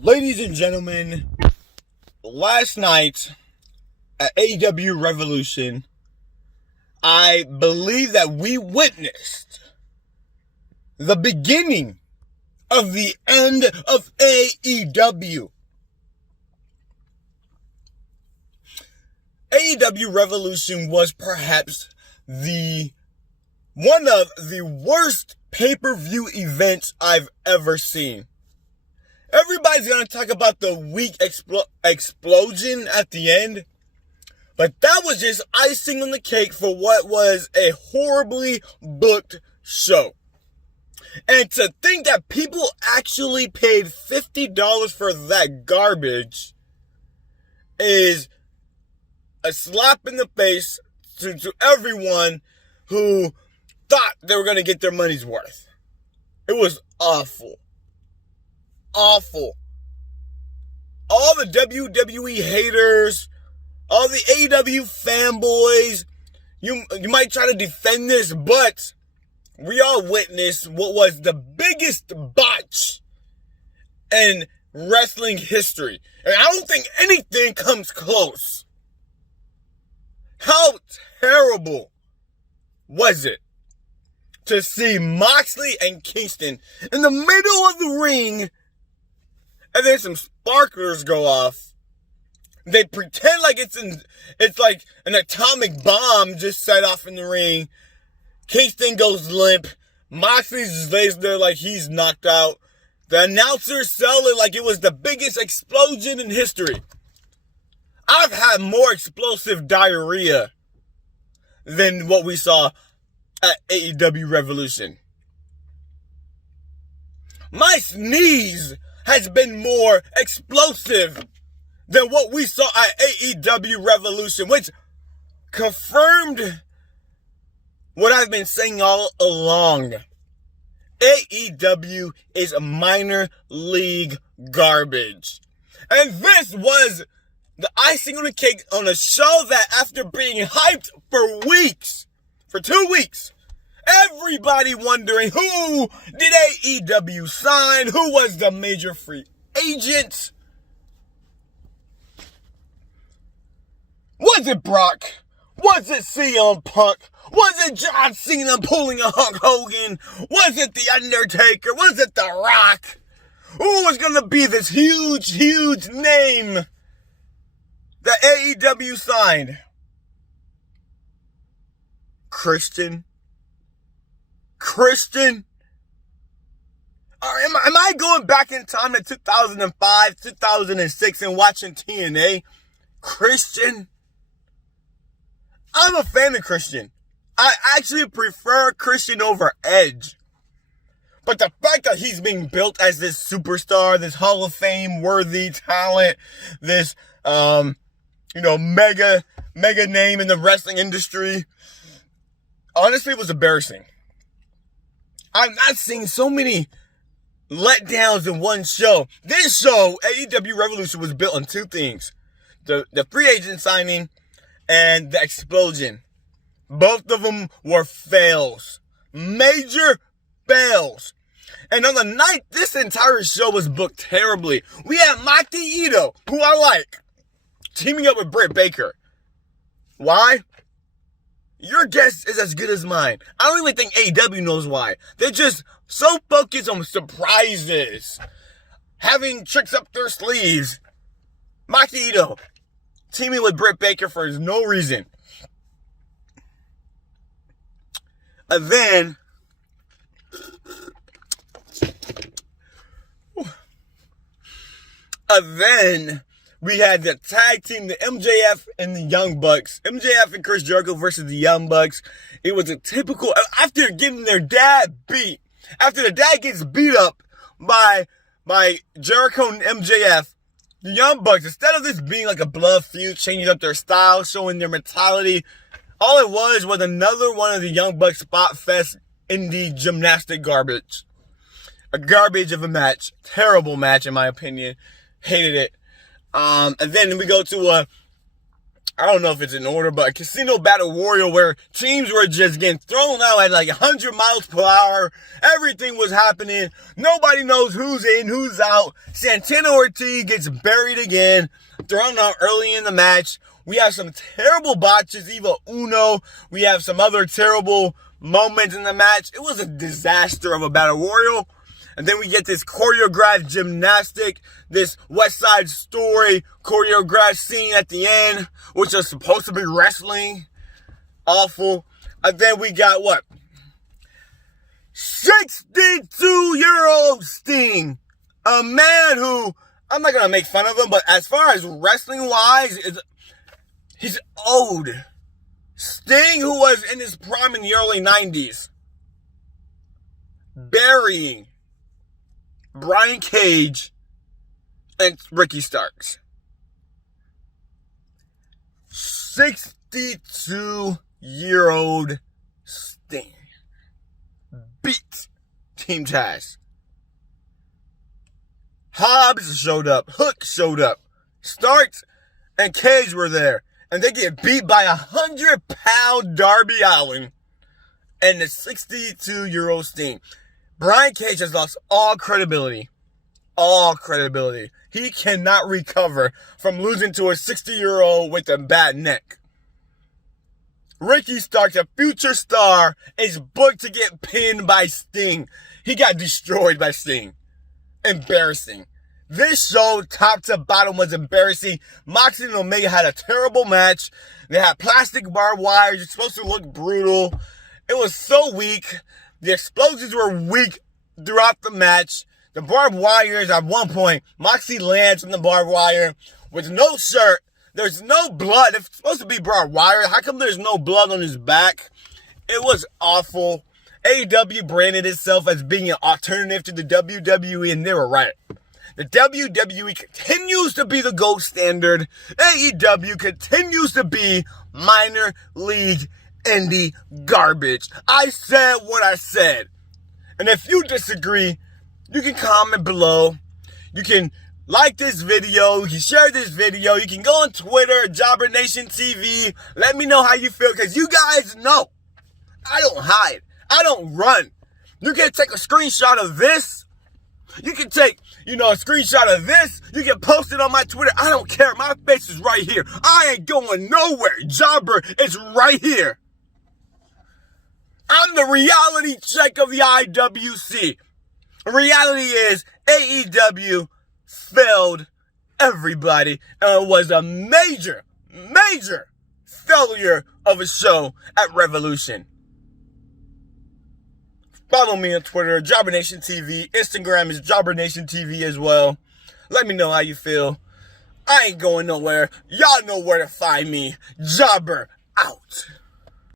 Ladies and gentlemen, last night at AEW Revolution, I believe that we witnessed the beginning of the end of AEW. AEW Revolution was perhaps one of the worst pay-per-view events I've ever seen. Everybody's going to talk about the weak explosion at the end, but that was just icing on the cake for what was a horribly booked show. And to think that people actually paid $50 for that garbage is a slap in the face to everyone who thought they were going to get their money's worth. It was awful. Awful. All the WWE haters, all the AEW fanboys, you might try to defend this, but we all witnessed what was the biggest botch in wrestling history. And I don't think anything comes close. How terrible was it to see Moxley and Kingston in the middle of the ring, and then some sparklers go off. They pretend like it's like an atomic bomb just set off in the ring. Kingston goes limp. Moxley just lays there like he's knocked out. The announcers sell it like it was the biggest explosion in history. I've had more explosive diarrhea than what we saw at AEW Revolution. My sneeze has been more explosive than what we saw at AEW Revolution, which confirmed what I've been saying all along. AEW is minor league garbage. And this was the icing on the cake on a show that, after being hyped for 2 weeks, everybody wondering who did AEW sign, who was the major free agent. Was it Brock? Was it CM Punk? Was it John Cena pulling a Hulk Hogan? Was it The Undertaker? Was it The Rock? Who was going to be this huge, huge name that AEW signed? Christian? Am I going back in time to 2005, 2006 and watching TNA? Christian? I'm a fan of Christian. I actually prefer Christian over Edge. But the fact that he's being built as this superstar, this Hall of Fame worthy talent, this mega name in the wrestling industry, honestly, it was embarrassing. I've not seen so many letdowns in one show. This show, AEW Revolution, was built on two things. The free agent signing and the explosion. Both of them were fails. Major fails. And on the night this entire show was booked terribly, we had Maki Ito, who I like, teaming up with Britt Baker. Why? Your guess is as good as mine. I don't even think AEW knows why. They're just so focused on surprises, having tricks up their sleeves. Maki Ito teaming with Britt Baker for no reason. And then we had the tag team, the MJF and the Young Bucks. MJF and Chris Jericho versus the Young Bucks. It was a typical, after getting their dad beat, after the dad gets beat up by Jericho and MJF, the Young Bucks, instead of this being like a blood feud, changing up their style, showing their mentality, all it was another one of the Young Bucks spot fest indie gymnastic garbage. A garbage of a match. Terrible match, in my opinion. Hated it. And then we go to I don't know if it's in order, but a Casino Battle Royal where teams were just getting thrown out at like 100 miles per hour. Everything was happening. Nobody knows who's in, who's out. Santana Ortiz gets buried again, thrown out early in the match. We have some terrible botches, Eva Uno. We have some other terrible moments in the match. It was a disaster of a Battle Royal. And then we get this choreographed gymnastic, this West Side Story choreographed scene at the end, which is supposed to be wrestling. Awful. And then we got what? 62-year-old Sting. A man who, I'm not going to make fun of him, but as far as wrestling-wise, he's old. Sting, who was in his prime in the early 90s, burying Brian Cage and Ricky Starks. 62-year-old Sting beat Team Taz. Hobbs showed up. Hook showed up. Starks and Cage were there. And they get beat by 100-pound Darby Allin and the 62-year-old Sting. Brian Cage has lost all credibility. All credibility. He cannot recover from losing to a 60-year-old with a bad neck. Ricky Starks, a future star, is booked to get pinned by Sting. He got destroyed by Sting. Embarrassing. This show, top to bottom, was embarrassing. Moxley and Omega had a terrible match. They had plastic barbed wire. You're supposed to look brutal. It was so weak. The explosions were weak throughout the match. The barbed wires, at one point, Moxley lands on the barbed wire with no shirt. There's no blood. It's supposed to be barbed wire. How come there's no blood on his back? It was awful. AEW branded itself as being an alternative to the WWE, and they were right. The WWE continues to be the gold standard. AEW continues to be minor league indie garbage. I said what I said. And if you disagree, you can comment below. You can like this video. You can share this video. You can go on Twitter, JobberNation TV. Let me know how you feel, because you guys know I don't hide. I don't run. You can take a screenshot of this. You can take, a screenshot of this. You can post it on my Twitter. I don't care. My face is right here. I ain't going nowhere. Jobber is right here. I'm the reality check of the IWC. The reality is AEW failed everybody, and it was a major, major failure of a show at Revolution. Follow me on Twitter, JobberNation TV. Instagram is JobberNation TV as well. Let me know how you feel. I ain't going nowhere. Y'all know where to find me. Jobber out.